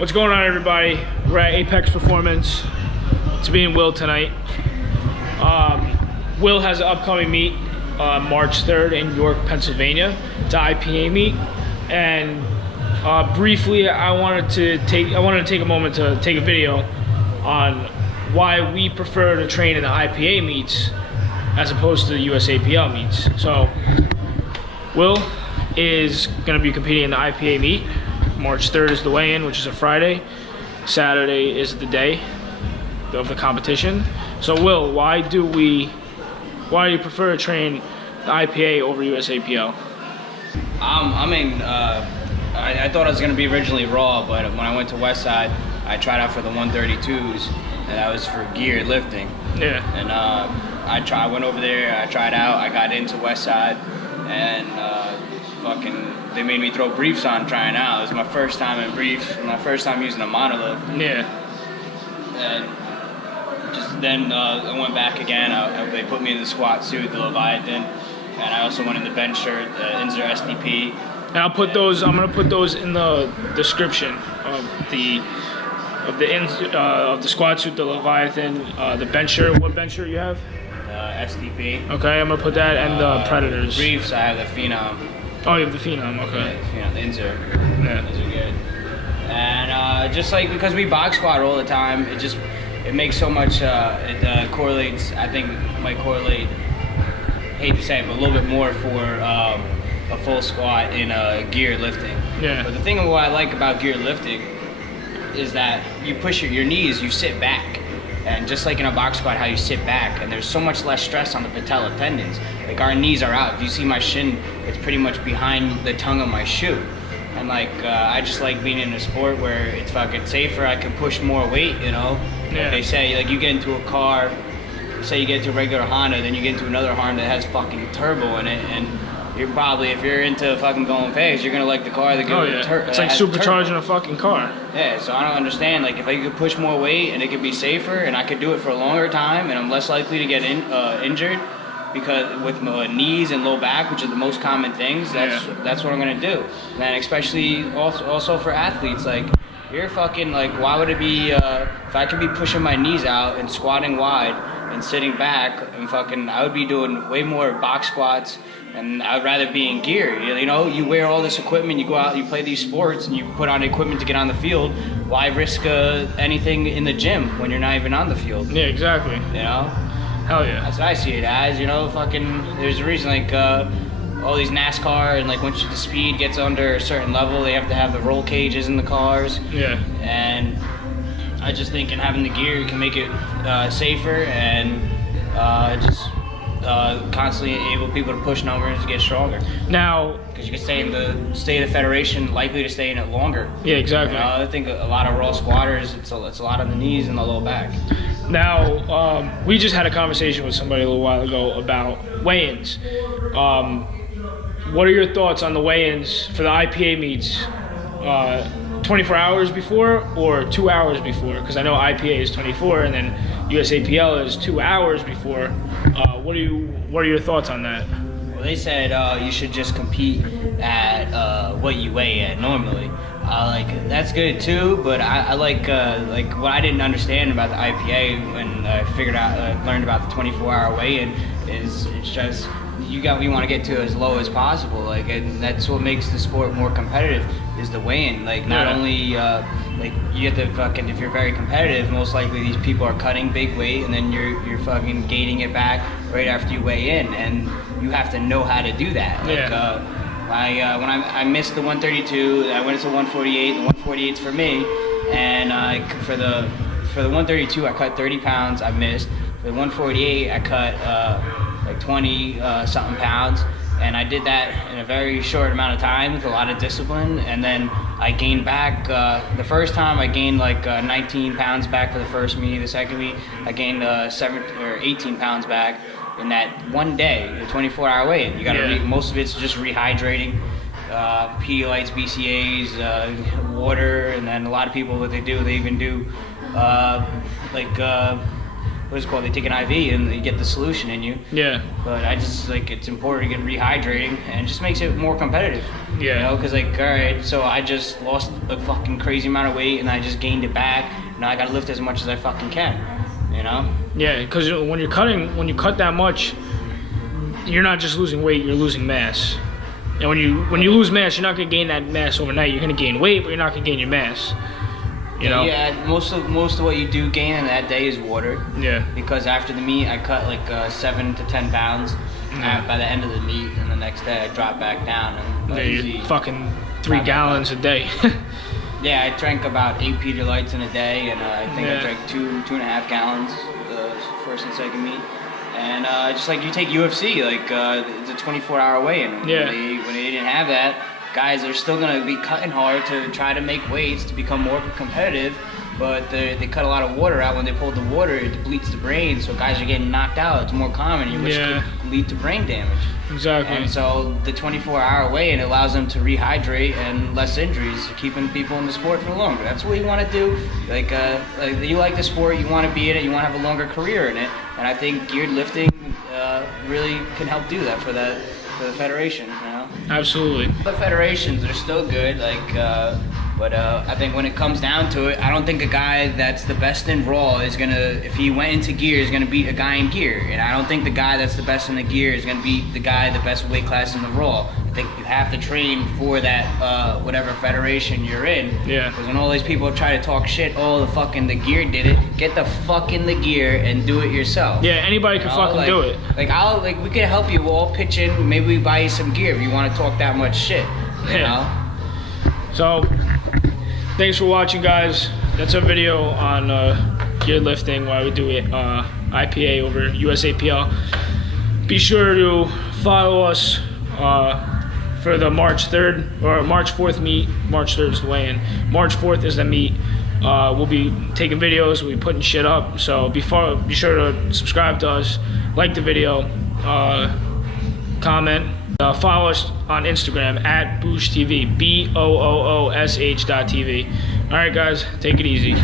What's going on, everybody? We're at Apex Performance. It's me and Will tonight. Will has an upcoming meet March 3rd in York, Pennsylvania. It's an IPA meet, and briefly, I wanted to take a moment to take a video on why we prefer to train in the IPA meets as opposed to the USAPL meets. So, Will is going to be competing in the IPA meet. March 3rd is the weigh-in, which is a Friday. Saturday is the day of the competition. So, Will, why do you prefer to train the IPA over USAPL? I thought I was going to be originally raw, but when I went to Westside, I tried out for the 132s, and that was for geared lifting. Yeah. And I went over there, I tried out, I got into Westside, and they made me throw briefs on trying out. It was my first time in briefs, my first time using a monolift. Yeah. And just then I went back again. They put me in the squat suit, the Leviathan, and I also went in the bench shirt, the Inzer SDP. And I'm gonna put those in the description of the squat suit, the Leviathan, the bench shirt. What bench shirt you have? SDP. Okay, I'm gonna put that and the Predators. Briefs, I have the Phenom. Oh, you have the Phenom. Okay. Yeah, the Inzer. Yeah. Those are good. And just like because we box squat all the time, it makes so much. It correlates. I think might correlate. Hate to say it, but a little bit more for a full squat in geared lifting. Yeah. But the thing what I like about geared lifting is that you push your knees, you sit back. And just like in a box squat, how you sit back, and there's so much less stress on the patella tendons. Like our knees are out. If you see my shin, it's pretty much behind the tongue of my shoe. And like, I just like being in a sport where it's fucking safer. I can push more weight, you know? Yeah. Like they say, like you get into a car, say you get into a regular Honda, then you get into another Honda that has fucking turbo in it, and you're probably, if you're into fucking going fast, you're gonna like the car that goes it's like supercharging a fucking car. Yeah, so I don't understand, like if I could push more weight and it could be safer and I could do it for a longer time and I'm less likely to get injured because with my knees and low back, which are the most common things, that's what I'm gonna do. And especially also for athletes, like you're fucking like, why would it be, if I could be pushing my knees out and squatting wide and sitting back and fucking, I would be doing way more box squats, and I'd rather be in gear. You know, you wear all this equipment, you go out, you play these sports, and you put on equipment to get on the field. Why risk anything in the gym when you're not even on the field? Yeah, exactly. You know? Hell yeah. That's what I see it as, you know, fucking, there's a reason, like, all these NASCAR, and like once the speed gets under a certain level, they have to have the roll cages in the cars. Yeah. And I just think in having the gear, you can make it safer and constantly enable people to push numbers to get stronger. Now, because you can stay in the federation, likely to stay in it longer. Yeah, exactly. You know, I think a lot of raw squatters, it's a lot on the knees and the low back. Now, we just had a conversation with somebody a little while ago about weigh-ins. What are your thoughts on the weigh-ins for the IPA meets? 24 hours before or 2 hours before? Because I know IPA is 24 and then USAPL is 2 hours before. What are your thoughts on that? Well, they said you should just compete at what you weigh at normally. Like that's good too, but I like what I didn't understand about the IPA when I learned about the 24-hour weigh-in is it's just we want to get to as low as possible. Like, and that's what makes the sport more competitive is the weigh-in. Like not only like you get the fucking, if you're very competitive, most likely these people are cutting big weight and then you're fucking gaining it back right after you weigh in, and you have to know how to do that. Like, when I missed the 132, I went into 148. The 148's for me, and for the 132 I cut 30 pounds. I missed. For the 148 I cut like 20 something pounds. And I did that in a very short amount of time with a lot of discipline. And then I gained back, the first time I gained like 19 pounds back for the first meet. The second meet, I gained 18 pounds back in that one day, the 24-hour weigh-in. You gotta most of it's just rehydrating, Pedialytes, BCAAs, water, and then a lot of people, what they do, they even do what's it called? They take an IV and they get the solution in you. Yeah. But I just like it's important to get rehydrating, and it just makes it more competitive. Yeah. You know, because like, all right, so I just lost a fucking crazy amount of weight, and I just gained it back. Now I gotta lift as much as I fucking can. You know? Yeah, because when you cut that much, you're not just losing weight, you're losing mass. And when you lose mass, you're not gonna gain that mass overnight. You're gonna gain weight, but you're not gonna gain your mass. You know? Yeah, most of what you do gain in that day is water. Yeah. Because after the meet, I cut like 7 to 10 pounds. By the end of the meet, and the next day I drop back down. And Yeah, you're fucking 3 gallons a day. Yeah, I drank about 8 Pedialytes in a day, and I think I drank 2.5 gallons the first and second meet. And just like you take UFC, like it's a 24-hour weigh-in. Yeah. When they didn't have that, guys are still gonna be cutting hard to try to make weights to become more competitive. But they cut a lot of water out. When they pull the water, it depletes the brain, so guys are getting knocked out. It's more common, which could lead to brain damage. Exactly. And so the 24-hour weigh-in allows them to rehydrate and less injuries, keeping people in the sport for longer. That's what you want to do. Like you like the sport, you want to be in it, you want to have a longer career in it. And I think geared lifting really can help do that for the federation. You know? Absolutely. The federations are still good, but I think when it comes down to it, I don't think a guy that's the best in Raw is gonna, if he went into gear, is gonna beat a guy in gear. And I don't think the guy that's the best in the gear is gonna beat the guy the best weight class in the Raw. I think you have to train for that whatever federation you're in. Yeah. Because when all these people try to talk shit, the gear did it. Get the fuck in the gear and do it yourself. Yeah, anybody can fucking do it. We could help you. We'll all pitch in. Maybe we buy you some gear if you want to talk that much shit. You know. So, thanks for watching, guys. That's a video on gear lifting, why we do it IPA over USAPL. Be sure to follow us for the March 3rd or March 4th meet. March 3rd is the weigh-in. March 4th is the meet. We'll be taking videos, we'll be putting shit up. So be sure to subscribe to us, like the video, comment. Follow us on Instagram at Booosh.TV, BOOOSH.TV. All right, guys, take it easy.